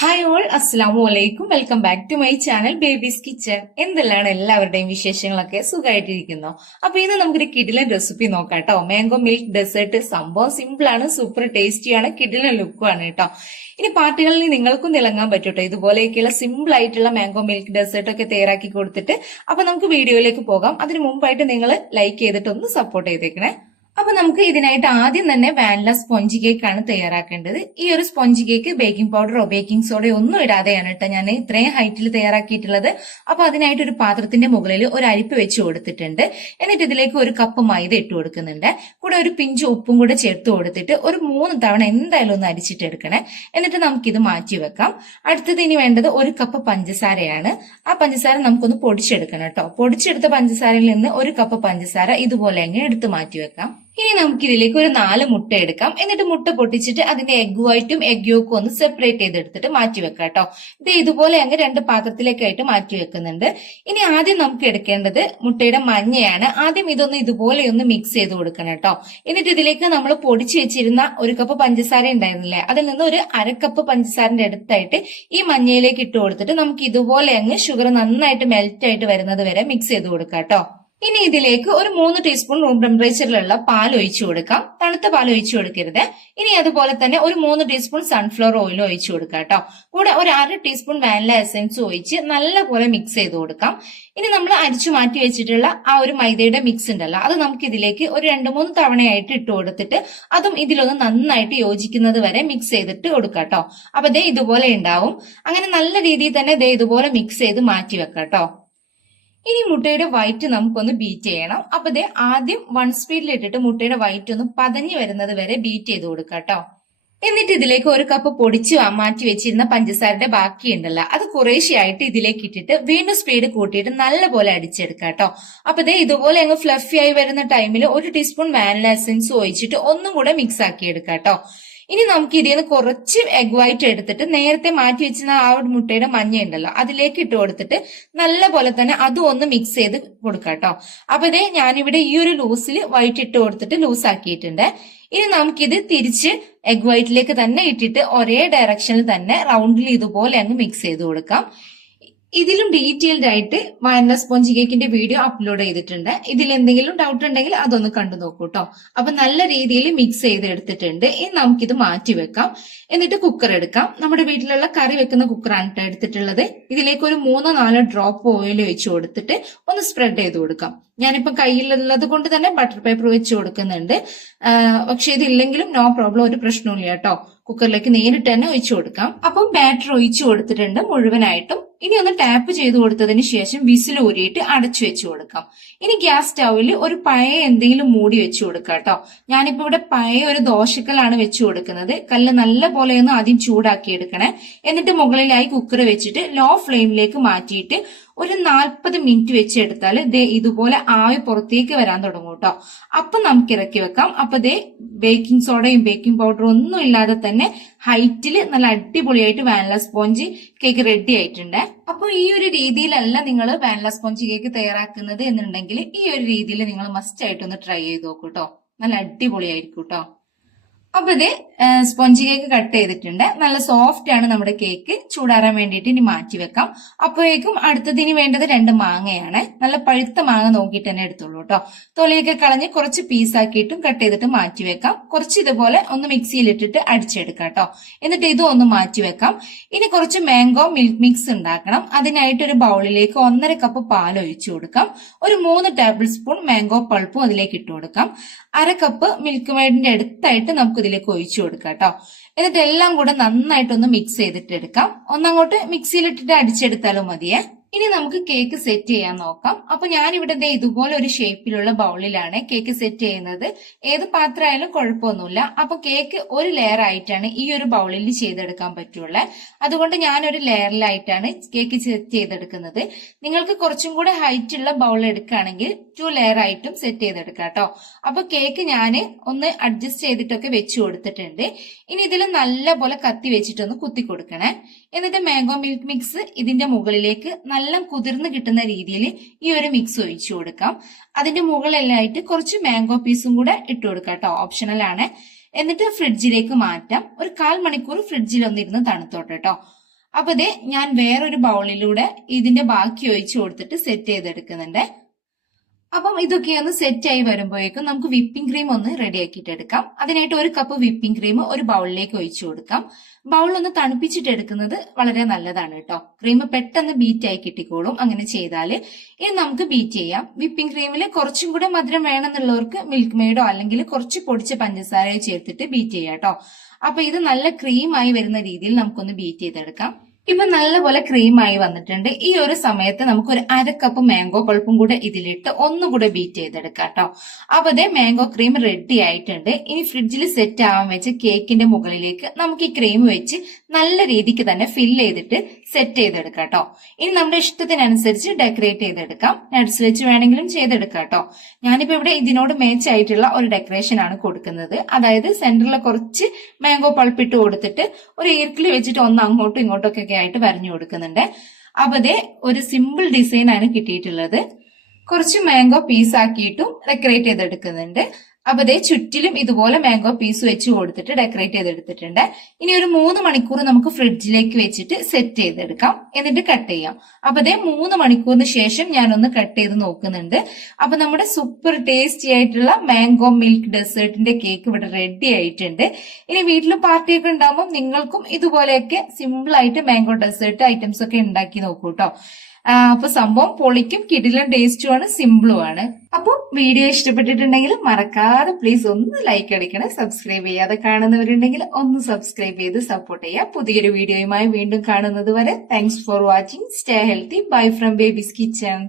Hi all അസ്സാമു അലൈക്കും welcome back to my channel Baby's Kitchen എന്തെല്ലാണ് എല്ലാവരുടെയും വിശേഷങ്ങളൊക്കെ സുഖമായിട്ടിരിക്കുന്നു. അപ്പൊ ഇന്ന് നമുക്കൊരു കിഡിലൻ റെസിപ്പി നോക്കാം കേട്ടോ മാംഗോ മിൽക്ക് ഡെസേർട്ട് സംഭവം സിമ്പിൾ ആണ് സൂപ്പർ ടേസ്റ്റിയാണ് കിഡിലൻ ലുക്കുമാണ് കേട്ടോ ഇനി പാർട്ടികളിൽ നിങ്ങൾക്കും തിളങ്ങാൻ പറ്റൂട്ടോ ഇതുപോലെയൊക്കെയുള്ള സിമ്പിൾ ആയിട്ടുള്ള മാംഗോ മിൽക്ക് ഡെസേർട്ട് ഒക്കെ തയ്യാറാക്കി കൊടുത്തിട്ട് അപ്പൊ നമുക്ക് വീഡിയോയിലേക്ക് പോകാം. അതിന് മുമ്പായിട്ട് നിങ്ങൾ ലൈക്ക് ചെയ്തിട്ട് ഒന്ന് സപ്പോർട്ട് ചെയ്തേക്കണേ. അപ്പൊ നമുക്ക് ഇതിനായിട്ട് ആദ്യം തന്നെ വാനില സ്പോഞ്ച് കേക്ക് ആണ് തയ്യാറാക്കേണ്ടത്. ഈ ഒരു സ്പോഞ്ച് കേക്ക് ബേക്കിംഗ് പൗഡറോ ബേക്കിംഗ് സോഡയോ ഒന്നും ഇടാതെയാണ് കേട്ടോ ഞാൻ ഇത്രയും ഹൈറ്റിൽ തയ്യാറാക്കിയിട്ടുള്ളത്. അപ്പൊ അതിനായിട്ട് ഒരു പാത്രത്തിന്റെ മുകളിൽ ഒരു അരിപ്പ് വെച്ച് കൊടുത്തിട്ടുണ്ട്. എന്നിട്ട് ഇതിലേക്ക് ഒരു കപ്പ് മൈദ ഇട്ട് കൊടുക്കുന്നുണ്ട്. കൂടെ ഒരു പിഞ്ച് ഉപ്പും കൂടെ ചേർത്ത് കൊടുത്തിട്ട് ഒരു മൂന്ന് തവണ എന്തായാലും ഒന്ന് അരിച്ചിട്ട് എടുക്കണേ. എന്നിട്ട് നമുക്കിത് മാറ്റി വെക്കാം. അടുത്തത് ഇനി വേണ്ടത് ഒരു കപ്പ് പഞ്ചസാരയാണ്. ആ പഞ്ചസാര നമുക്കൊന്ന് പൊടിച്ചെടുക്കണം കേട്ടോ പൊടിച്ചെടുത്ത പഞ്ചസാരയിൽ നിന്ന് ഒരു കപ്പ് പഞ്ചസാര ഇതുപോലെ അങ്ങ് എടുത്ത് മാറ്റി വെക്കാം. ഇനി നമുക്ക് ഇതിലേക്ക് ഒരു നാല് മുട്ട എടുക്കാം. എന്നിട്ട് മുട്ട പൊട്ടിച്ചിട്ട് അതിന്റെ എഗ് വൈറ്റും എഗ് യോക്കും ഒന്ന് സെപ്പറേറ്റ് ചെയ്തെടുത്തിട്ട് മാറ്റി വെക്കാം കേട്ടോ. ഇത് ഇതുപോലെ അങ്ങ് രണ്ട് പാത്രത്തിലേക്കായിട്ട് മാറ്റി വെക്കുന്നുണ്ട്. ഇനി ആദ്യം നമുക്ക് എടുക്കേണ്ടത് മുട്ടയുടെ മഞ്ഞയാണ്. ആദ്യം ഇതൊന്ന് ഇതുപോലെ ഒന്ന് മിക്സ് ചെയ്ത് കൊടുക്കണം കേട്ടോ. എന്നിട്ട് ഇതിലേക്ക് നമ്മൾ പൊടിച്ചു വെച്ചിരുന്ന ഒരു കപ്പ് പഞ്ചസാര ഉണ്ടായിരുന്നില്ലേ? അതിൽ നിന്ന് ഒരു അരക്കപ്പ് പഞ്ചസാരന്റെ അടുത്തായിട്ട് ഈ മഞ്ഞയിലേക്ക് ഇട്ട് കൊടുത്തിട്ട് നമുക്ക് ഇതുപോലെ അങ്ങ് ഷുഗർ നന്നായിട്ട് മെൽറ്റ് ആയിട്ട് വരുന്നത് വരെ മിക്സ് ചെയ്ത് കൊടുക്കാം കേട്ടോ. ഇനി ഇതിലേക്ക് ഒരു മൂന്ന് ടീസ്പൂൺ റൂം ടെമ്പറേച്ചറിലുള്ള പാൽ ഒഴിച്ചു കൊടുക്കാം. തണുത്ത പാൽ ഒഴിച്ചു കൊടുക്കരുത്. ഇനി അതുപോലെ തന്നെ ഒരു മൂന്ന് ടീസ്പൂൺ സൺഫ്ലവർ ഓയിൽ ഒഴിച്ചു കൊടുക്കാം കേട്ടോ. കൂടെ ഒരു അര ടീസ്പൂൺ വാനില എസൻസ് ഒഴിച്ച് നല്ലപോലെ മിക്സ് ചെയ്ത് കൊടുക്കാം. ഇനി നമ്മൾ അരിച്ചു മാറ്റി വെച്ചിട്ടുള്ള ആ ഒരു മൈദയുടെ മിക്സ് ഉണ്ടല്ലോ അത് നമുക്ക് ഇതിലേക്ക് ഒരു രണ്ട് മൂന്ന് തവണയായിട്ട് ഇട്ട് കൊടുത്തിട്ട് അതും ഇതിലൊന്ന് നന്നായിട്ട് യോജിക്കുന്നത് വരെ മിക്സ് ചെയ്തിട്ട് കൊടുക്കാം കേട്ടോ. അപ്പൊ ദേ ഇതുപോലെ ഉണ്ടാവും. അങ്ങനെ നല്ല രീതിയിൽ തന്നെ ദേ ഇതുപോലെ മിക്സ് ചെയ്ത് മാറ്റി വെക്കാം കേട്ടോ. ഇനി മുട്ടയുടെ വൈറ്റ് നമുക്കൊന്ന് ബീറ്റ് ചെയ്യണം. അപ്പൊ ദേ ആദ്യം വൺ സ്പീഡിൽ ഇട്ടിട്ട് മുട്ടയുടെ വൈറ്റ് ഒന്ന് പതഞ്ഞു വരുന്നത് വരെ ബീറ്റ് ചെയ്ത് കൊടുക്കുക കേട്ടോ എന്നിട്ട് ഇതിലേക്ക് ഒരു കപ്പ് പൊടിച്ച് മാറ്റി വെച്ചിരുന്ന പഞ്ചസാരയുടെ ബാക്കി ബാക്കിയുണ്ടല്ലോ അത് കുറേശ്ശെയായിട്ട് ഇതിലേക്ക് ഇട്ടിട്ട് വീണ്ടും സ്പീഡ് കൂട്ടിയിട്ട് നല്ലപോലെ അടിച്ചെടുക്കുക കേട്ടോ അപ്പൊ ദേ ഇതുപോലെ അങ്ങ് ഫ്ലഫി ആയി വരുന്ന ടൈമിൽ ഒരു ടീസ്പൂൺ വാനില എസൻസ് ഒഴിച്ചിട്ട് ഒന്നും കൂടെ മിക്സ് ആക്കി എടുക്കുക കേട്ടോ ഇനി നമുക്ക് ഇതിൽ നിന്ന് കുറച്ച് എഗ് വൈറ്റ് എടുത്തിട്ട് നേരത്തെ മാറ്റി വെച്ച ആ ഒരു മുട്ടയുടെ മഞ്ഞ ഉണ്ടല്ലോ അതിലേക്ക് ഇട്ട് കൊടുത്തിട്ട് നല്ല പോലെ തന്നെ അതും ഒന്ന് മിക്സ് ചെയ്ത് കൊടുക്കാം കേട്ടോ അപ്പൊ ഇതേ ഞാനിവിടെ ഈ ഒരു ലൂസിൽ വൈറ്റ് ഇട്ട് കൊടുത്തിട്ട് ലൂസ് ആക്കിയിട്ടുണ്ട്. ഇനി നമുക്കിത് തിരിച്ച് എഗ് വൈറ്റിലേക്ക് തന്നെ ഇട്ടിട്ട് ഒരേ ഡയറക്ഷനിൽ തന്നെ റൗണ്ടിൽ ഇതുപോലെ അങ്ങ് മിക്സ് ചെയ്ത് കൊടുക്കാം. ഇതിലും ഡീറ്റെയിൽഡ് ആയിട്ട് വയനാട് സ്പോഞ്ച് കേക്കിന്റെ വീഡിയോ അപ്ലോഡ് ചെയ്തിട്ടുണ്ട്. ഇതിൽ എന്തെങ്കിലും ഡൗട്ട് ഉണ്ടെങ്കിൽ അതൊന്ന് കണ്ടു നോക്കൂ കേട്ടോ അപ്പൊ നല്ല രീതിയിൽ മിക്സ് ചെയ്ത് എടുത്തിട്ടുണ്ട് ഇനി നമുക്കിത് മാറ്റി വെക്കാം. എന്നിട്ട് കുക്കർ എടുക്കാം. നമ്മുടെ വീട്ടിലുള്ള കറി വെക്കുന്ന കുക്കറാണ് കേട്ടോ എടുത്തിട്ടുള്ളത്. ഇതിലേക്ക് ഒരു മൂന്നോ നാലോ ഡ്രോപ്പ് ഓയിൽ വെച്ച് കൊടുത്തിട്ട് ഒന്ന് സ്പ്രെഡ് ചെയ്ത് കൊടുക്കാം. ഞാനിപ്പം കയ്യിലുള്ളത് കൊണ്ട് തന്നെ ബട്ടർ പേപ്പർ വെച്ച് കൊടുക്കുന്നുണ്ട്. പക്ഷെ ഇതില്ലെങ്കിലും നോ പ്രോബ്ലം ഒരു പ്രശ്നവുമില്ല കേട്ടോ കുക്കറിലേക്ക് നേരിട്ട് തന്നെ ഒഴിച്ചു കൊടുക്കാം. അപ്പം ബാറ്റർ ഒഴിച്ചു കൊടുത്തിട്ടുണ്ട് മുഴുവനായിട്ടും. ഇനി ഒന്ന് ടാപ്പ് ചെയ്ത് കൊടുത്തതിന് ശേഷം വിസിൽ ഊരിയിട്ട് അടച്ചു വെച്ചു കൊടുക്കാം. ഇനി ഗ്യാസ് സ്റ്റൗവിൽ ഒരു പഴയ എന്തെങ്കിലും മൂടി വെച്ചു കൊടുക്കാം കേട്ടോ. ഞാനിപ്പോ ഇവിടെ പഴയ ഒരു ദോശക്കല്ലാണ് വെച്ചു കൊടുക്കുന്നത്. കല്ല് നല്ല ഒന്ന് ആദ്യം ചൂടാക്കി എടുക്കണേ. എന്നിട്ട് മുകളിലായി കുക്കർ വെച്ചിട്ട് ലോ ഫ്ലെയിമിലേക്ക് മാറ്റിയിട്ട് ഒരു നാൽപ്പത് മിനിറ്റ് വെച്ച് എടുത്താൽ ദേ ഇതുപോലെ ആവി പുറത്തേക്ക് വരാൻ തുടങ്ങും കേട്ടോ. അപ്പൊ നമുക്ക് ഇറക്കി വെക്കാം. അപ്പൊ ദേ ബേക്കിംഗ് സോഡയും ബേക്കിംഗ് പൗഡറും ഒന്നും ഇല്ലാതെ തന്നെ ഹൈറ്റിൽ നല്ല അടിപൊളിയായിട്ട് വാനില സ്പോഞ്ച് കേക്ക് റെഡി ആയിട്ടുണ്ട്. അപ്പൊ ഈ ഒരു രീതിയിലല്ല നിങ്ങൾ വാനില സ്പോഞ്ച് കേക്ക് തയ്യാറാക്കുന്നത് എന്നുണ്ടെങ്കിൽ ഈ ഒരു രീതിയിൽ നിങ്ങൾ മസ്റ്റ് ആയിട്ട് ഒന്ന് ട്രൈ ചെയ്ത് നോക്കൂ കേട്ടോ. നല്ല അടിപൊളിയായിരിക്കും കേട്ടോ. അപ്പൊ ഇത് സ്പോഞ്ച് കേക്ക് കട്ട് ചെയ്തിട്ടുണ്ട്. നല്ല സോഫ്റ്റ് ആണ് നമ്മുടെ കേക്ക് ചൂടാറാൻ വേണ്ടിയിട്ട് ഇനി മാറ്റി വെക്കാം. അപ്പോഴേക്കും അടുത്തതിന് വേണ്ടത് രണ്ട് മാങ്ങയാണ്. നല്ല പഴുത്ത മാങ്ങ നോക്കിയിട്ട് തന്നെ എടുത്തോളൂ കേട്ടോ. തൊലിയൊക്കെ കളഞ്ഞ് കുറച്ച് പീസാക്കിയിട്ടും കട്ട് ചെയ്തിട്ട് മാറ്റി വെക്കാം. കുറച്ച് ഇതുപോലെ ഒന്ന് മിക്സിയിൽ ഇട്ടിട്ട് അടിച്ചെടുക്കാം കേട്ടോ. എന്നിട്ട് ഇതും ഒന്ന് മാറ്റി വെക്കാം. ഇനി കുറച്ച് മാംഗോ മിൽക്ക് മിക്സ് ഉണ്ടാക്കണം. അതിനായിട്ട് ഒരു ബൗളിലേക്ക് ഒന്നര കപ്പ് പാൽ ഒഴിച്ചു കൊടുക്കാം. ഒരു മൂന്ന് ടേബിൾ സ്പൂൺ മാംഗോ പൾപ്പും അതിലേക്ക് ഇട്ട് കൊടുക്കാം. അര കപ്പ് മിൽക്ക് മെയ്ഡിന്റെ അടുത്തായിട്ട് നമുക്ക് ഇതിലേക്ക് ഒഴിച്ചു കൊടുക്കാം കേട്ടോ എന്നിട്ട് എല്ലാം കൂടെ നന്നായിട്ടൊന്ന് മിക്സ് ചെയ്തിട്ട് എടുക്കാം. ഒന്നങ്ങോട്ട് മിക്സിയിലിട്ടിട്ട് അടിച്ചെടുത്താലും മതിയേ. ഇനി നമുക്ക് കേക്ക് സെറ്റ് ചെയ്യാൻ നോക്കാം. അപ്പൊ ഞാനിവിടെ ദേ ഇതുപോലെ ഒരു ഷേപ്പിലുള്ള ബൗളിലാണ് കേക്ക് സെറ്റ് ചെയ്യുന്നത്. ഏത് പാത്രമായാലും കുഴപ്പമൊന്നുമില്ല. അപ്പൊ കേക്ക് ഒരു ലെയർ ആയിട്ടാണ് ഈ ഒരു ബൗളിൽ ചെയ്തെടുക്കാൻ പറ്റുള്ളത് അതുകൊണ്ട് ഞാൻ ഒരു ലെയറിലായിട്ടാണ് കേക്ക് സെറ്റ് ചെയ്തെടുക്കുന്നത്. നിങ്ങൾക്ക് കുറച്ചും കൂടെ ഹൈറ്റ് ഉള്ള ബൗൾ എടുക്കുകയാണെങ്കിൽ ടു ലെയർ ആയിട്ടും സെറ്റ് ചെയ്തെടുക്കാം കേട്ടോ. അപ്പൊ കേക്ക് ഞാൻ ഒന്ന് അഡ്ജസ്റ്റ് ചെയ്തിട്ടൊക്കെ വെച്ച് കൊടുത്തിട്ടുണ്ട്. ഇനി ഇതിൽ നല്ല പോലെ കത്തി വെച്ചിട്ടൊന്ന് കുത്തി കൊടുക്കണേ. എന്നിട്ട് മാംഗോ മിൽക്ക് മിക്സ് ഇതിന്റെ മുകളിലേക്ക് നല്ല കുതിർന്ന് കിട്ടുന്ന രീതിയിൽ ഈ ഒരു മിക്സ് ഒഴിച്ചു കൊടുക്കാം. അതിന്റെ മുകളിലായിട്ട് കുറച്ച് മാംഗോ പീസും കൂടെ ഇട്ട് കൊടുക്കാം കേട്ടോ. ഓപ്ഷണൽ ആണ്. എന്നിട്ട് ഫ്രിഡ്ജിലേക്ക് മാറ്റാം. ഒരു കാൽ മണിക്കൂർ ഫ്രിഡ്ജിൽ ഒന്നിരുന്ന് തണുത്തോട്ടെ കേട്ടോ. അപ്പൊ ഇതേ ഞാൻ വേറൊരു ബൗളിലൂടെ ഇതിന്റെ ബാക്കി ഒഴിച്ചു കൊടുത്തിട്ട് സെറ്റ് ചെയ്തെടുക്കുന്നുണ്ട്. അപ്പം ഇതൊക്കെ ഒന്ന് സെറ്റ് ആയി വരുമ്പോഴേക്കും നമുക്ക് വിപ്പിംഗ് ക്രീം ഒന്ന് റെഡി ആക്കിയിട്ട് എടുക്കാം. അതിനായിട്ട് ഒരു കപ്പ് വിപ്പിംഗ് ക്രീം ഒരു ബൗളിലേക്ക് ഒഴിച്ചു കൊടുക്കാം. ബൗൾ ഒന്ന് തണുപ്പിച്ചിട്ട് എടുക്കുന്നത് വളരെ നല്ലതാണ് കേട്ടോ. ക്രീം പെട്ടെന്ന് ബീറ്റ് ആയി കിട്ടിക്കോളും. അങ്ങനെ ചെയ്താൽ ഇനി നമുക്ക് ബീറ്റ് ചെയ്യാം. വിപ്പിംഗ് ക്രീമിൽ കുറച്ചും കൂടെ മധുരം വേണമെന്നുള്ളവർക്ക് മിൽക്ക് മെയ്ഡോ അല്ലെങ്കിൽ കുറച്ച് പൊടിച്ച പഞ്ചസാരയോ ചേർത്തിട്ട് ബീറ്റ് ചെയ്യാം കേട്ടോ. അപ്പൊ ഇത് നല്ല ക്രീമായി വരുന്ന രീതിയിൽ നമുക്കൊന്ന് ബീറ്റ് ചെയ്തെടുക്കാം. ഇപ്പൊ നല്ലപോലെ ക്രീമായി വന്നിട്ടുണ്ട്. ഈ ഒരു സമയത്ത് നമുക്ക് ഒരു അര കപ്പ് മാംഗോ പൾപ്പും കൂടെ ഇതിലിട്ട് ഒന്നുകൂടെ ബീറ്റ് ചെയ്തെടുക്കാം കേട്ടോ. അപ്പൊ അതേ മാംഗോ ക്രീം റെഡി ആയിട്ടുണ്ട്. ഇനി ഫ്രിഡ്ജിൽ സെറ്റ് ആവാൻ വെച്ച് കേക്കിന്റെ മുകളിലേക്ക് നമുക്ക് ഈ ക്രീം വെച്ച് നല്ല രീതിക്ക് തന്നെ ഫില്ല് ചെയ്തിട്ട് സെറ്റ് ചെയ്തെടുക്കാം കേട്ടോ. ഇനി നമ്മുടെ ഇഷ്ടത്തിനനുസരിച്ച് ഡെക്കറേറ്റ് ചെയ്തെടുക്കാം. നട്സ് വെച്ച് വേണമെങ്കിലും ചെയ്തെടുക്കാം കേട്ടോ. ഞാനിപ്പോ ഇവിടെ ഇതിനോട് മേച്ച് ആയിട്ടുള്ള ഒരു ഡെക്കറേഷൻ ആണ് കൊടുക്കുന്നത്. അതായത് സെന്ററിൽ കുറച്ച് മാംഗോ പൾപ്പിട്ട് കൊടുത്തിട്ട് ഒരു ഈർക്കിളി വെച്ചിട്ട് ഒന്ന് അങ്ങോട്ടും ഇങ്ങോട്ടും ഒക്കെ ആയിട്ട് വരഞ്ഞു കൊടുക്കുന്നുണ്ട്. അപ്പൊ ദേ ഒരു സിമ്പിൾ ഡിസൈൻ ആണ് കിട്ടിയിട്ടുള്ളത്. കുറച്ച് മാംഗോ പീസ് ആക്കിയിട്ടും ഡെക്കറേറ്റ് ചെയ്തെടുക്കുന്നുണ്ട്. അപ്പൊ അതേ ചുറ്റിലും ഇതുപോലെ മാംഗോ പീസ് വെച്ച് കൊടുത്തിട്ട് ഡെക്കറേറ്റ് ചെയ്തെടുത്തിട്ടുണ്ട്. ഇനി ഒരു മൂന്ന് മണിക്കൂർ നമുക്ക് ഫ്രിഡ്ജിലേക്ക് വെച്ചിട്ട് സെറ്റ് ചെയ്തെടുക്കാം. എന്നിട്ട് കട്ട് ചെയ്യാം. അപ്പൊ അതേ മൂന്ന് മണിക്കൂറിന് ശേഷം ഞാനൊന്ന് കട്ട് ചെയ്ത് നോക്കുന്നുണ്ട്. അപ്പൊ നമ്മുടെ സൂപ്പർ ടേസ്റ്റി ആയിട്ടുള്ള മാംഗോ മിൽക്ക് ഡെസേർട്ടിന്റെ കേക്ക് ഇവിടെ റെഡി ആയിട്ടുണ്ട്. ഇനി വീട്ടിൽ പാർട്ടിയൊക്കെ ഉണ്ടാകുമ്പോൾ നിങ്ങൾക്കും ഇതുപോലെയൊക്കെ സിമ്പിൾ ആയിട്ട് മാംഗോ ഡെസേർട്ട് ഐറ്റംസ് ഒക്കെ ഉണ്ടാക്കി നോക്കൂ കേട്ടോ അപ്പൊ സംഭവം പൊളിക്കും കിടിലും ടേസ്റ്റും ആണ് സിമ്പിളും ആണ്. അപ്പോൾ വീഡിയോ ഇഷ്ടപ്പെട്ടിട്ടുണ്ടെങ്കിൽ മറക്കാതെ പ്ലീസ് ഒന്ന് ലൈക്ക് അടിക്കണം സബ്സ്ക്രൈബ് ചെയ്യാതെ കാണുന്നവരുണ്ടെങ്കിൽ ഒന്ന് സബ്സ്ക്രൈബ് ചെയ്ത് സപ്പോർട്ട് ചെയ്യുക. പുതിയൊരു വീഡിയോയുമായി വീണ്ടും കാണുന്നത് വരെ thanks for watching stay healthy bye from Baby's Kitchen